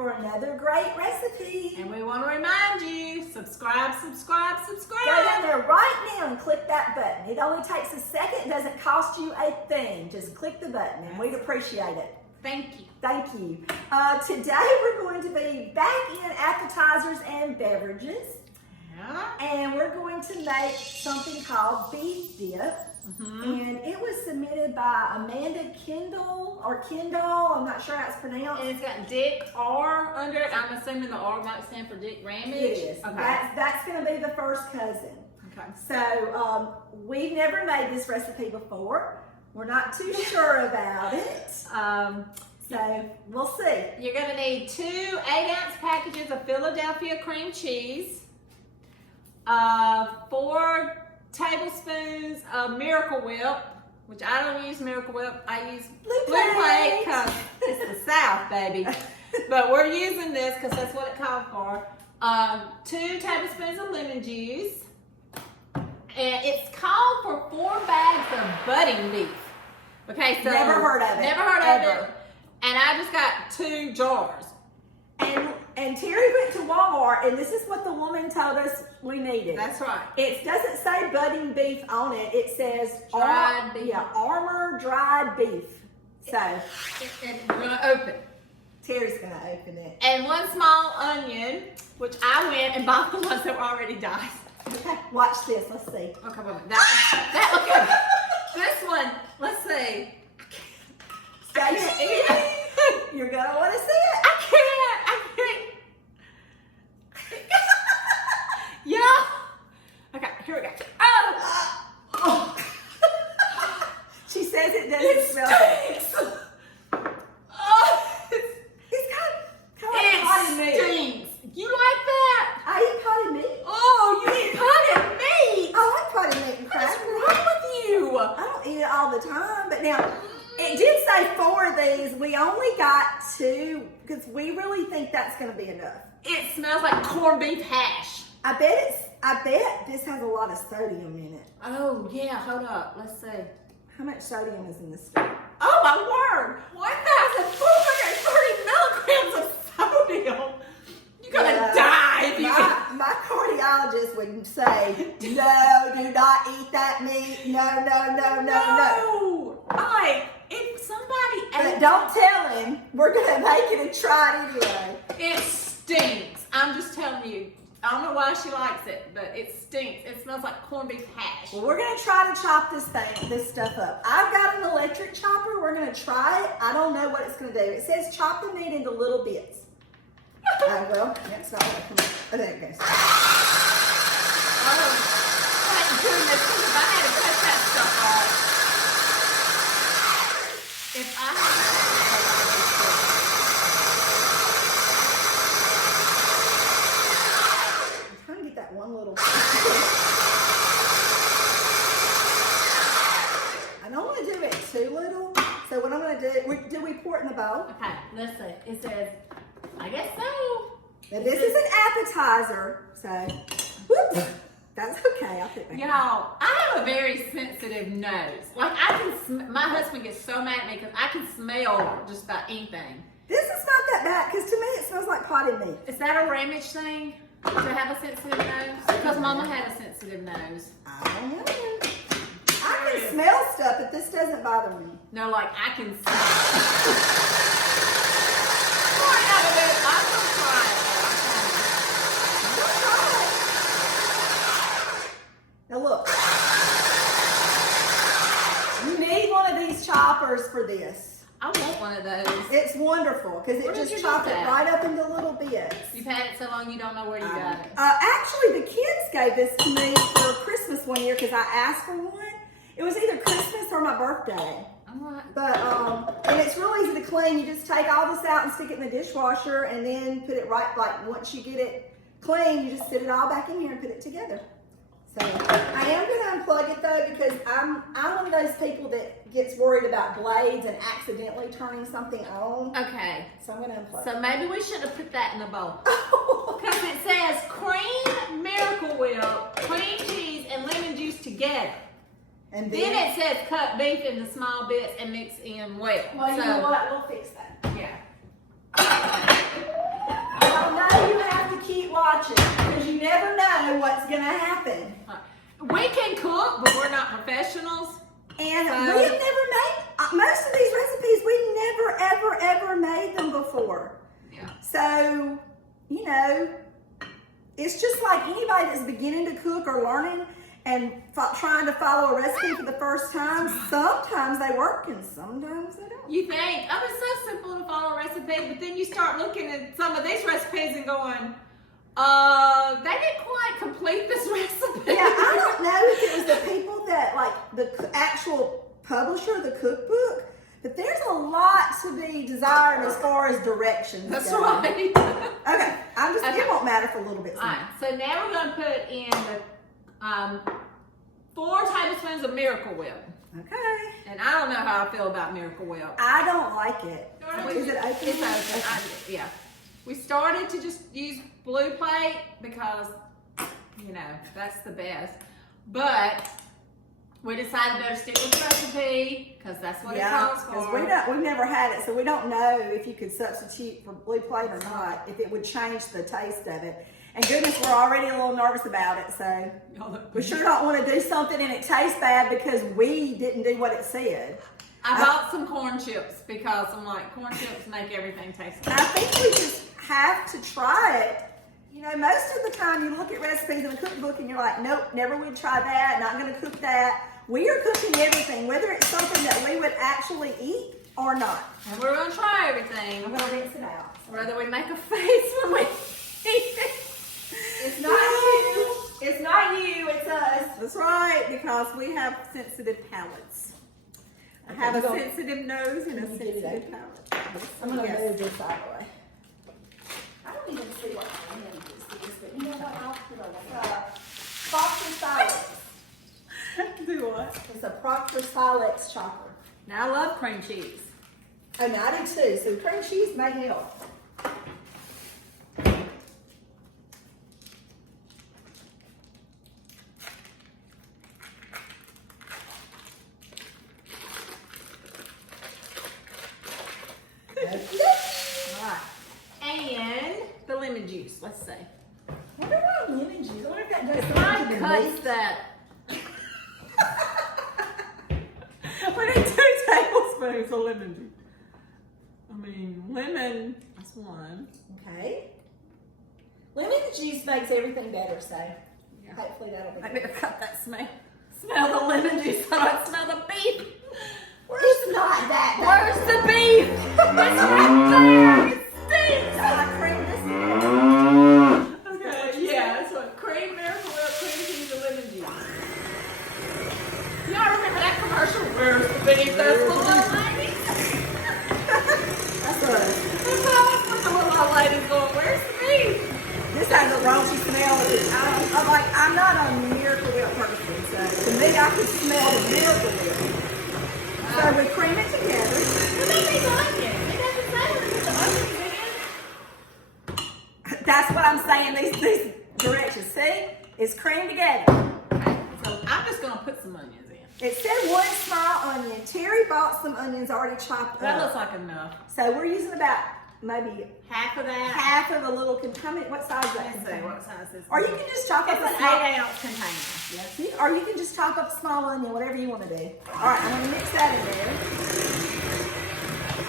for another great recipe. And we want to remind you, subscribe. Go down there right now and click that button. It only takes a second. It doesn't cost you a thing. Just click the button and we'd appreciate it. Thank you. Thank you. Today we're going to be back in appetizers and beverages. Yeah. And we're going to make something called beef dip. And it was submitted by Amanda Kendall, I'm not sure how it's pronounced. And it's got Dick R under it. I'm assuming the R might stand for Dick Ramage. It is. Okay. That's going to be the first cousin. Okay. So we've never made this recipe before. We're not too sure about it. So we'll see. You're going to need 2 8-ounce packages of Philadelphia cream cheese, 4 tablespoons of Miracle Whip, which I don't use Miracle Whip. I use Blue Plate because it's the South, baby. But we're using this because that's what it called for. 2 tablespoons of lemon juice. And it's called for 4 bags of budding beef. Okay, so Never heard of it. Never heard Ever. of it. And I just got 2 jars. And Terry went to Walmart, and this is what the woman told us we needed. That's right. It doesn't say budding beef on it. It says Dried beef. Yeah, Armour dried beef. So And we're going to open. Terry's gonna open it. And 1 small onion, which I went and bought the ones that were already diced. Okay, watch this. Let's see. Okay, wait a minute. That look good. This one, let's see. Stay You're gonna want to see it. I can't. Yeah. Okay, here we go. Oh. She says it doesn't smell good. Oh, It's kind of potted it meat. stinks. You like that? I eat potted meat. Oh, you eat potted meat. I like potted meat and What's crackers. wrong with you? I don't eat it all the time, but now it did say 4 of these. We only got 2 because we really think that's going to be enough. It smells like corned beef hash. I bet this has a lot of sodium in it. Oh, yeah, hold up. Let's see. How much sodium is in this stuff? Oh, my word. 1,430 milligrams of sodium. You're going to die if you eat. My cardiologist would say, no, do not eat that meat. No. No. Like, if somebody But ate don't tell him. We're going to make it and try it anyway. it stinks. I'm just telling you. I don't know why she likes it, but it stinks. It smells like corned beef hash. Well, we're going to try to chop this stuff up. I've got an electric chopper. We're going to try it. I don't know what it's going to do. It says chop the meat into little bits. Well, that's not going to come out. Oh, there it goes. I ain't doing this because if I had to cut that stuff off. If I I'm trying to get that one little. I don't want to do it too little. So what I'm going to do we pour it in the bowl? Okay, let's see. It says, I guess so. Now this is an appetizer, so whoops, that's okay. I'll put it back. Y'all, I have a very sensitive nose. Like my husband gets so mad at me because I can smell just about anything. This is not that bad because to me it smells like potted meat. Is that a Ramage thing? To have a sensitive nose? Because Mama had a sensitive nose. I don't know. I can smell stuff, but this doesn't bother me. No, like I can smell. I'm gonna try it. Now look, you need one of these choppers for this. I want one of those. It's wonderful because Where it did just you chops get it that? right up into little bits. You've had it so long you don't know where you got it. Actually, the kids gave this to me for Christmas one year because I asked for one. It was either Christmas or my birthday. But, and it's real easy to clean. You just take all this out and stick it in the dishwasher and then put it right, like once you get it clean, you just sit it all back in here and put it together. So I am going to unplug it though because I'm one of those people that gets worried about blades and accidentally turning something on. Okay. So I'm going to unplug it. So maybe we should have put that in the bowl. Because it says cream, Miracle Whip, cream cheese, and lemon juice together. And Then it says cut beef into small bits and mix in well. Well, you know what? We'll fix that. Yeah. keep watching because you never know what's gonna happen. We can cook, but we're not professionals. And we have never made most of these recipes. We've never, ever made them before. Yeah. So, you know, it's just like anybody that's beginning to cook or learning and trying to follow a recipe for the first time. Sometimes they work and sometimes they don't. You think, oh, it's so simple to follow a recipe, but then you start looking at some of these recipes and going, they didn't quite complete this recipe. Yeah, I don't know if it was the people that, like, the actual publisher, the cookbook, but there's a lot to be desired as far as directions That's go. right. Okay, Okay. it won't matter for a little bit. All right, so now we're going to put in the 4 tablespoons of Miracle Whip. Okay. And I don't know how I feel about Miracle Whip. I don't like it. Is it open? It's open. Yeah. We started to just use Blue Plate because, you know, that's the best. But we decided better stick with the recipe because that's what it calls because for. we've never had it, so we don't know if you could substitute for Blue Plate or not, if it would change the taste of it. And goodness, we're already a little nervous about it, so we sure don't want to do something and it tastes bad because we didn't do what it said. I bought some corn chips because I'm like, corn chips make everything taste good. I think we just have to try it. You know, most of the time you look at recipes in a cookbook and you're like, nope, never would try that, not going to cook that. We are cooking everything, whether it's something that we would actually eat or not. And we're going to try everything. I'm going to rinse it out. Whether we make a face when we eat it. It's not you. It's not you. It's us. That's right, because we have sensitive palates. I have a sensitive nose and a Can you get it sensitive open? palate. I'm going to Yes. move this out of the way. I don't even see what my hand is to this, but you know what? I'll put on Proctor Silex. Do what? It's a Proctor Silex chopper. Now I love cream cheese. Oh, no, I do too. So cream cheese may help. Alright. And the lemon juice, let's see. I wonder why lemon juice. I wonder if that does something Mine to the cuts meat. that. We need 2 tablespoons of lemon juice. I mean, lemon, that's 1. Okay. Lemon juice makes everything better, so Yeah. hopefully that'll be I good. better cut that smell. Smell the lemon juice. I don't smell the beef. It's not that bad. Where's the beef? It's right there. It stinks. I cream this one. Okay, yeah, that's what cream, Miracle Whip, cream cheese, and lemon juice. Y'all remember that commercial? Where's the beef? That's the little lady. That's us. That's always what the little lady's going. Where's the beef? This has a raunchy smell. I'm not a Miracle Whip person, so to me, I can smell the Miracle Whip. So we cream it together. Well, they make onion. It doesn't say when it's onions in. That's what I'm saying. These directions. See, it's creamed together. Okay, so I'm just gonna put some onions in. It said 1 small onion. Terry bought some onions already chopped That up. looks like enough. So we're using about maybe Half of that. half of a little container. What size is that Let's see container? what size this is. Or you can just chop up It's a an small. 8-ounce container. Yeah, see? Or you can just chop up a small onion, whatever you want to do. All right, I'm gonna mix that in there.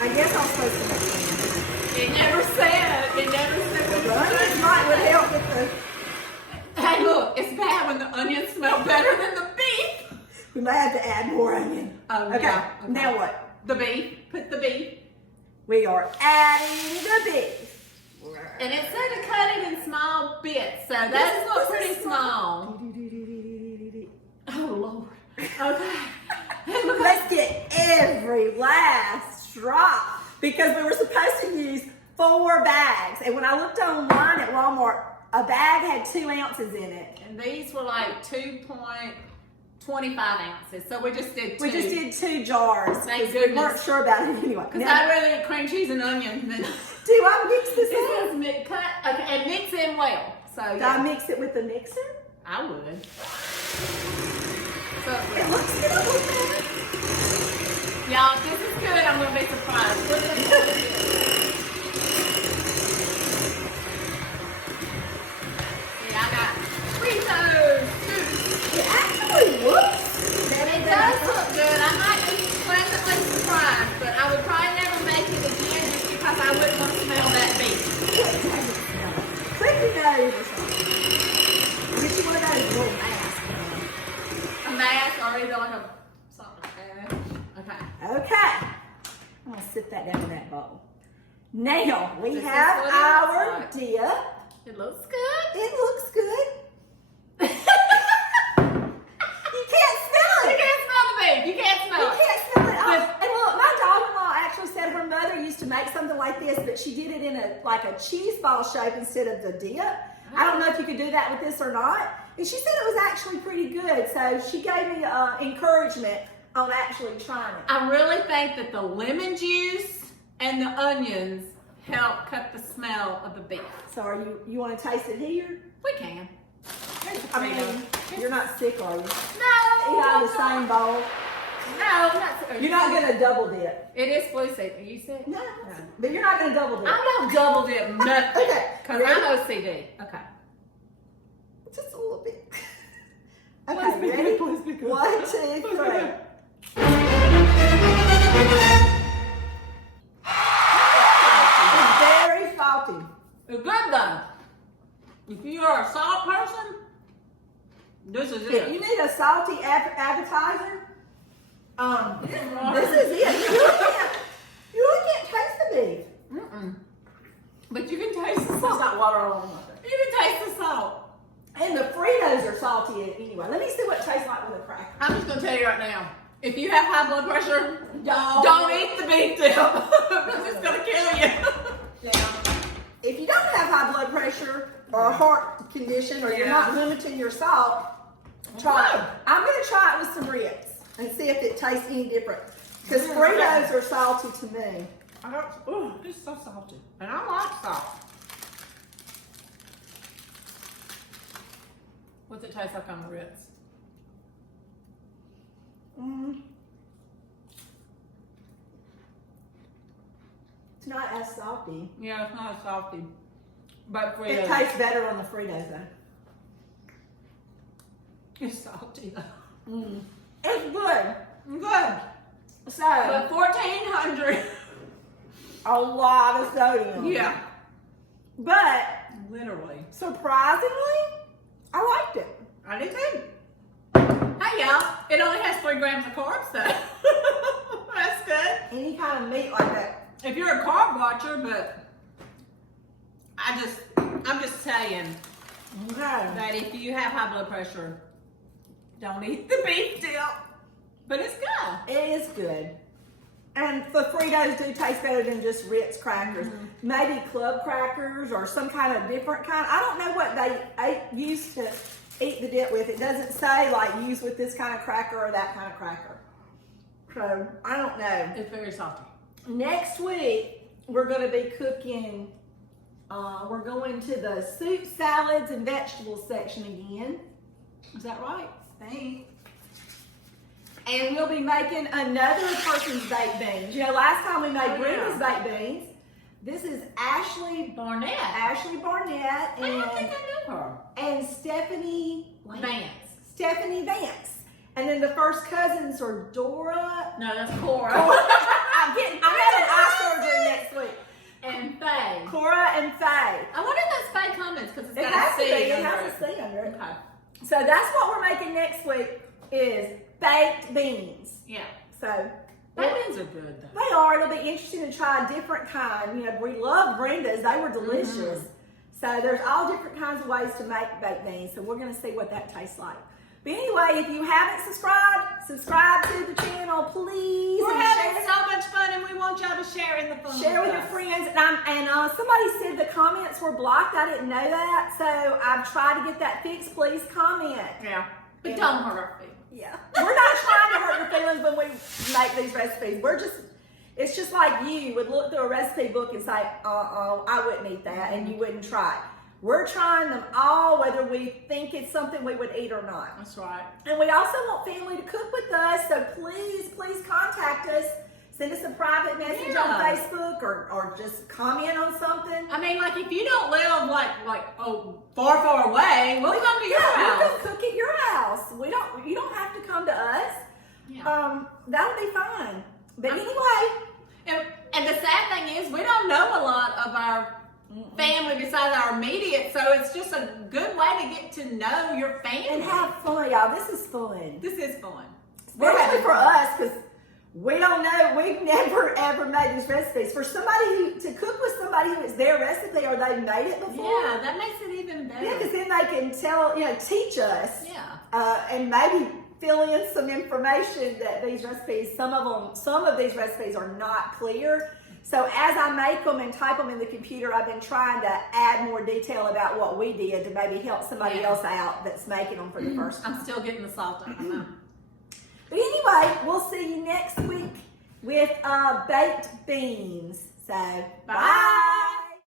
I guess I'm supposed to mix it. It never said. It never said. The onions might would help with the. Hey, look, it's bad when the onions smell better than the beef. We may have to add more onion. Oh, Okay. yeah. Okay. Now what? The beef. Put the beef. We are adding the beef. And it said to cut it in small bits, so that's not pretty small. Oh, Lord. Okay. Hey, look at Let's get every last drop because we were supposed to use 4 bags. And when I looked online at Walmart, a bag had 2 ounces in it. And these were like 2.25 ounces, so we just did 2. We just did 2 jars. Thank 'cause we goodness. weren't sure about it anyway. Because Now, I'd rather eat cream cheese and onions than. do I mix this It in? says cut, okay, and mix in well. So Do I yeah, mix it with the mixer? I would. So It looks good. y'all, if this is good, I'm gonna be surprised. Look at this. or either like a something. Okay. Okay. I'm gonna sit that down in that bowl. Now we This is have what it our looks dip. It looks good. It looks good. You can't smell You it. can't smell the beef. You can't smell You it. can't smell it. And look, my daughter-in-law actually said her mother used to make something like this, but she did it in a cheese ball shape instead of the dip. I don't know if you could do that with this or not. And she said it was actually pretty good. So she gave me encouragement on actually trying it. I really think that the lemon juice and the onions help cut the smell of the beef. So are you want to taste it here? We can. Here's the I mean, Frito. you're not sick, are you? No. You have the same bowl. No, I'm not. You're not gonna double dip. It is blue seed. Are you sick? No, but you're not gonna double dip. I don't double dip nothing. Okay. Because I'm OCD. Okay. Just a little bit. Please Okay, be ready? good, please be good. 1, 2, Please be 3. good. It's very salty. It's good though. If you are a salt person, this is If it. you need a salty appetizer, this is it. You really can't taste the beef. Mm-mm. But you can taste the It's salt. got water all over it. You can taste the salt. And the Fritos are salty anyway. Let me see what it tastes like with a cracker. I'm just gonna tell you right now. If you have high blood pressure, Don't don't eat the beef dip. It's gonna kill you. Now, if you don't have high blood pressure or a heart condition, or you're Yeah. not limiting your salt, try it. I'm going to try it with some Ritz and see if it tastes any different. Because Fritos are salty to me. Oh, it's so salty. And I like salt. What's it taste like on the Ritz? Mm. It's not as salty. Yeah, it's not as salty. But Fritos, It tastes better on the Fritos though. it's salty though. Mm. It's good. Good. So, But 1,400. a lot of sodium. Yeah. But Literally. surprisingly, I liked it. I did too. Hey y'all, it only has 3 grams of carbs though. That's good. Any kind of meat like that. If you're a carb watcher, but I'm just saying Okay. that if you have high blood pressure, don't eat the beef dip. But it's good. It is good. And the Fritos do taste better than just Ritz crackers. Maybe club crackers or some kind of different kind. I don't know what they used to eat the dip with. It doesn't say like use with this kind of cracker or that kind of cracker. So I don't know. It's very salty. Next week we're going to be cooking. We're going to the soup, salads, and vegetables section again. Is that right? Thanks. And we'll be making another person's baked beans. You know, last time we made Brenda's baked beans. This is Ashley Barnett. Barnett I don't think and, I knew her. and Stephanie Vance. Stephanie Vance. And then the first cousins are Dora. No, that's Cora. I'm having eye surgery next week. And Faye. Cora and Faye. I wonder if that's Faye Cummins because it's It got has a to be. C It under has it. a C under it. Okay. So that's what we're making next week is baked beans. Yeah. So Baked beans are good though. they are. It'll be interesting to try a different kind. You know, we love Brenda's. They were delicious. So there's all different kinds of ways to make baked beans. So we're going to see what that tastes like. But anyway, if you haven't subscribe to the channel, please. We're and having share. so much fun and we want y'all to share in the fun. Share with your us. friends. And somebody said the comments were blocked. I didn't know that. So I've tried to get that fixed. Please comment. Yeah. But Yeah. don't hurt our feelings. Yeah. We're not trying to hurt your feelings when we make these recipes. It's just like you would look through a recipe book and say, I wouldn't eat that, and you wouldn't try it. We're trying them all, whether we think it's something we would eat or not. That's right. And we also want family to cook with us, so please contact us. Send us a private message on Yeah. Facebook or just comment on something. I mean, like if you don't live far away, we'll come to your Yeah, house. we'll come cook at your house. You don't have to come to us. Yeah. That'll be fine. But I'm- anyway, And the sad thing is, we don't know a lot of our family besides our immediate, so it's just a good way to get to know your family. and have fun, y'all. This is fun. This is fun. especially for us, because we don't know. We've never ever made these recipes. For somebody to cook with somebody who it's their recipe or they've made it before. Yeah, that makes it even better. Yeah, because then they can tell, teach us. Yeah. And maybe fill in some information that these recipes, some of these recipes are not clear. So as I make them and type them in the computer, I've been trying to add more detail about what we did to maybe help somebody else out that's making them for the first time. I'm still getting the salt on them. But anyway, we'll see you next week with baked beans. So, bye.